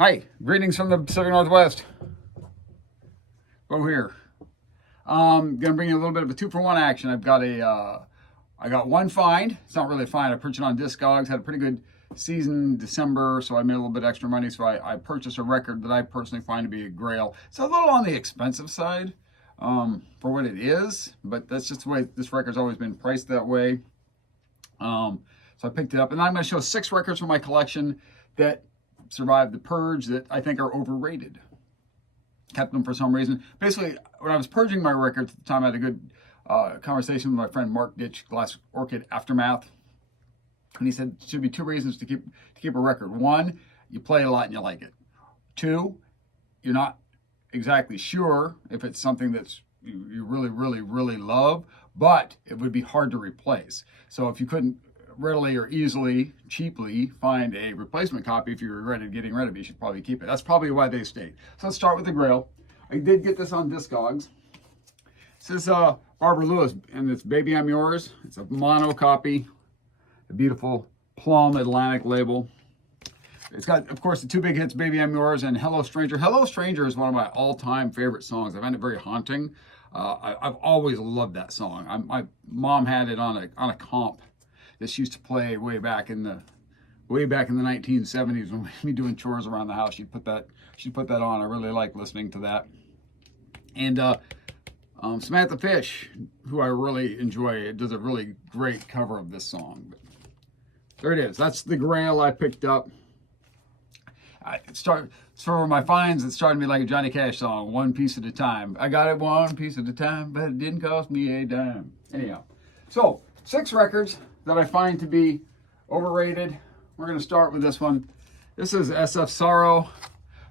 Hi, greetings from the Pacific Northwest. Go here. Gonna bring you a little bit of a 2-for-1 action. I got one find. It's not really a find. I purchased it on Discogs. Had a pretty good season December, so I made a little bit extra money. So I purchased a record that I personally find to be a Grail. It's a little on the expensive side for what it is, but that's just the way this record's always been priced that way. So I picked it up, and I'm going to show 6 records from my collection that survived the purge that I think are overrated. Kept them for some reason. Basically, when I was purging my records at the time, I had a good conversation with my friend Mark Ditch, Glass Orchid Aftermath, and he said there should be 2 reasons to keep a record. 1, you play it a lot and you like it. 2, you're not exactly sure if it's something that's you really, really, really love, but it would be hard to replace. So if you couldn't readily or easily, cheaply find a replacement copy, if you regretted getting rid of it, you should probably keep it. That's probably why they stayed. So let's start with the Grail. I did get this on Discogs. This is Barbara Lewis, and it's Baby I'm Yours. It's a mono copy, a beautiful plum Atlantic label. It's got, of course, the 2 big hits, Baby I'm Yours and Hello Stranger. Hello Stranger is one of my all-time favorite songs. I find it very haunting. I've always loved that song. My mom had it on a comp. This used to play way back in the 1970s when we'd be doing chores around the house. She'd put that on. I really like listening to that. And Samantha Fish, who I really enjoy, does a really great cover of this song. But there it is. That's the Grail I picked up. For my finds, it started me like a Johnny Cash song, one piece at a time. I got it one piece at a time, but it didn't cost me a dime. Anyhow, so 6 records that I find to be overrated. We're going to start with this one. This is SF Sorrow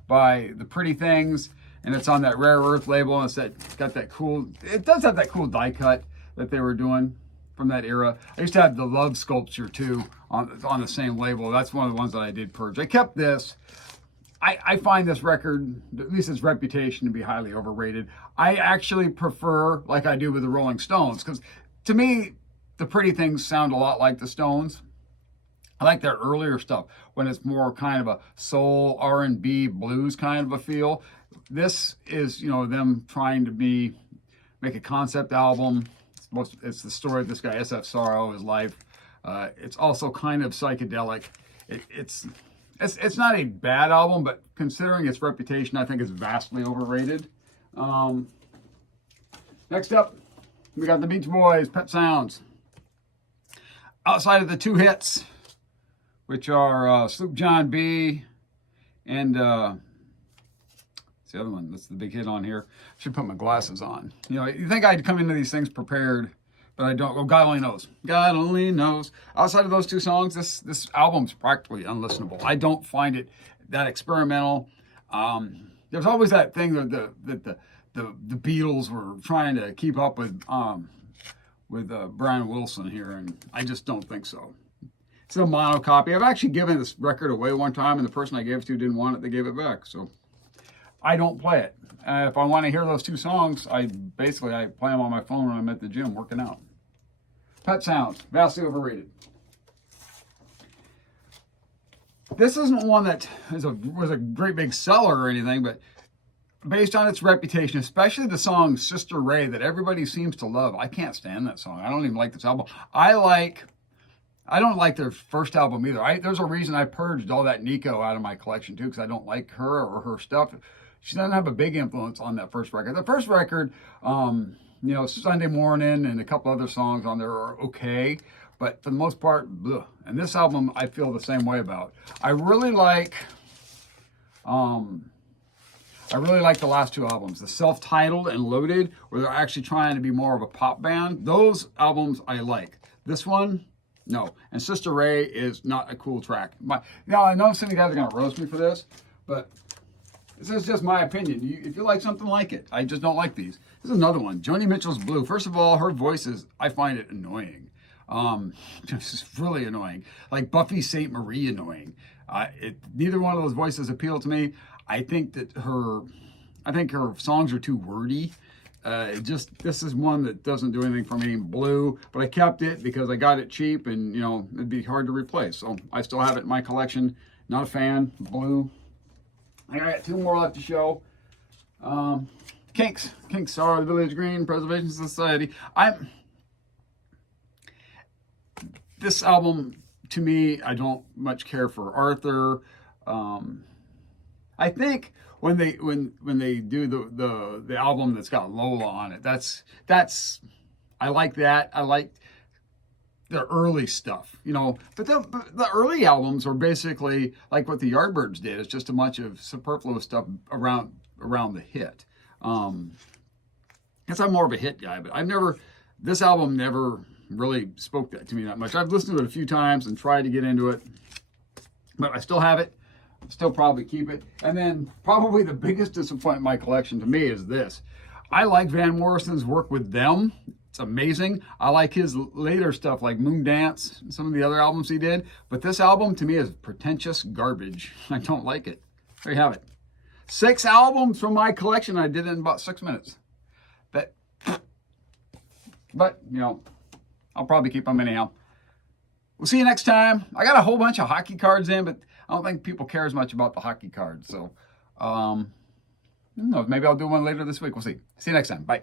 by The Pretty Things, and it's on that Rare Earth label. And it's got that cool, it does have that cool die cut that they were doing from that era. I used to have the Love Sculpture too on the same label. That's one of the ones that I did purge. I kept this. I find this record, at least its reputation, to be highly overrated. I actually prefer, like I do with the Rolling Stones, because to me, The Pretty Things sound a lot like the Stones. I like their earlier stuff when it's more kind of a soul, R&B, blues kind of a feel. This is, them trying to make a concept album. It's the story of this guy, SF Sorrow, his life. It's also kind of psychedelic. It's not a bad album, but considering its reputation, I think it's vastly overrated. Next up, we got the Beach Boys, Pet Sounds. Outside of the 2 hits, which are Sloop John B. and it's the other one. That's the big hit on here. Should put my glasses on. You think I'd come into these things prepared, but I don't. Well, God only knows. God only knows. Outside of those 2 songs, this album's practically unlistenable. I don't find it that experimental. There's always that thing that the Beatles were trying to keep up with Brian Wilson here, and I just don't think so. It's a mono copy. I've actually given this record away one time, and the person I gave it to didn't want it. They gave it back, so I don't play it. If I want to hear those 2 songs, I play them on my phone when I'm at the gym working out. Pet Sounds, vastly overrated. This isn't one that was a great big seller or anything, but based on its reputation, especially the song Sister Ray that everybody seems to love. I can't stand that song. I don't even like this album. I don't like their first album either. There's a reason I purged all that Nico out of my collection too, because I don't like her or her stuff. She doesn't have a big influence on that first record. The first record, Sunday Morning and a couple other songs on there are okay, but for the most part, bleh. And this album, I feel the same way about. I really like the last 2 albums, the self-titled and Loaded, where they're actually trying to be more of a pop band. Those albums I like. This one, no. And Sister Ray is not a cool track. I know some of you guys are going to roast me for this, but this is just my opinion. If you like something, like it. I just don't like these. This is another one. Joni Mitchell's Blue. First of all, her voice I find it annoying. This is really annoying. Like Buffy St. Marie annoying. Neither one of those voices appeal to me. I think her songs are too wordy. This is one that doesn't do anything for me. Blue, but I kept it because I got it cheap, and it'd be hard to replace. So I still have it in my collection. Not a fan. Blue. I got 2 more left to show. Kinks are the Village Green Preservation Society. This album, to me, I don't much care for Arthur. I think when they do the album that's got Lola on it, that's I like that. I like the early stuff, you know. But the early albums are basically like what the Yardbirds did. It's just a bunch of superfluous stuff around the hit. Guess I'm more of a hit guy, but this album never really spoke that to me that much. I've listened to it a few times and tried to get into it, but I still have it. Still probably keep it. And then probably the biggest disappointment in my collection to me is this. I like Van Morrison's work with them. It's amazing. I like his later stuff like Moon Dance and some of the other albums he did. But this album to me is pretentious garbage. I don't like it. There you have it. 6 albums from my collection. I did it in about 6 minutes. But you know, I'll probably keep them anyhow. We'll see you next time. I got a whole bunch of hockey cards in, but I don't think people care as much about the hockey cards. So, who knows? Maybe I'll do one later this week. We'll see. See you next time. Bye.